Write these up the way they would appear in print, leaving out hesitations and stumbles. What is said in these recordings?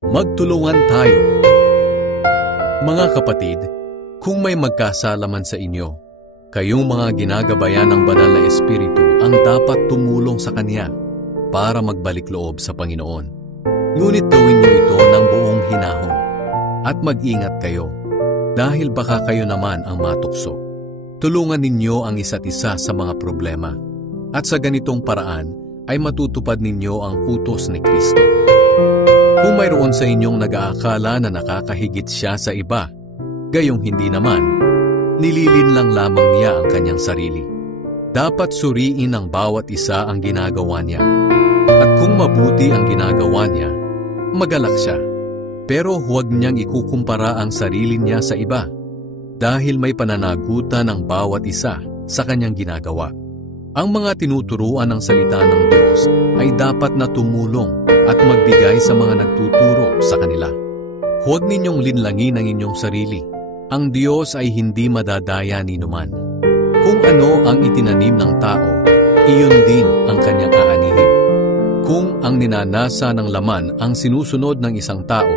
Magtulungan tayo. Mga kapatid, kung may magkasalaman sa inyo, kayong mga ginagabayan ng banal na Espiritu ang dapat tumulong sa Kanya para magbalik loob sa Panginoon. Ngunit gawin niyo ito ng buong hinahon at mag-ingat kayo dahil baka kayo naman ang matukso. Tulungan ninyo ang isa't isa sa mga problema at sa ganitong paraan ay matutupad ninyo ang utos ni Kristo. Kung mayroon sa inyong nag-aakala na nakakahigit siya sa iba, gayong hindi naman, nililinlang lamang niya ang kanyang sarili. Dapat suriin ng bawat isa ang ginagawa niya. At kung mabuti ang ginagawa niya, magalak siya. Pero huwag niyang ikukumpara ang sarili niya sa iba dahil may pananagutan ng bawat isa sa kanyang ginagawa. Ang mga tinuturuan ng salita ng Diyos ay dapat na tumulong at magbigay sa mga nagtuturo sa kanila. Huwag ninyong linlangin ang inyong sarili. Ang Diyos ay hindi madadaya ni numan. Kung ano ang itinanim ng tao, iyon din ang kanyang aanihin. Kung ang ninanasa ng laman ang sinusunod ng isang tao,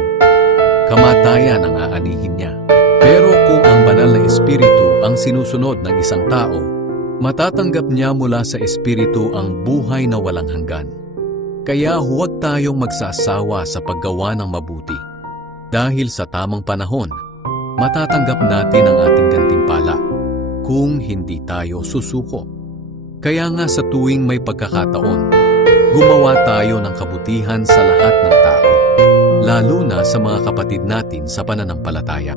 kamatayan ang aanihin niya. Pero kung ang banal na Espiritu ang sinusunod ng isang tao, matatanggap niya mula sa Espiritu ang buhay na walang hanggan. Kaya huwag tayong magsasawa sa paggawa ng mabuti. Dahil sa tamang panahon, matatanggap natin ang ating gantimpala kung hindi tayo susuko. Kaya nga sa tuwing may pagkakataon, gumawa tayo ng kabutihan sa lahat ng tao, lalo na sa mga kapatid natin sa pananampalataya.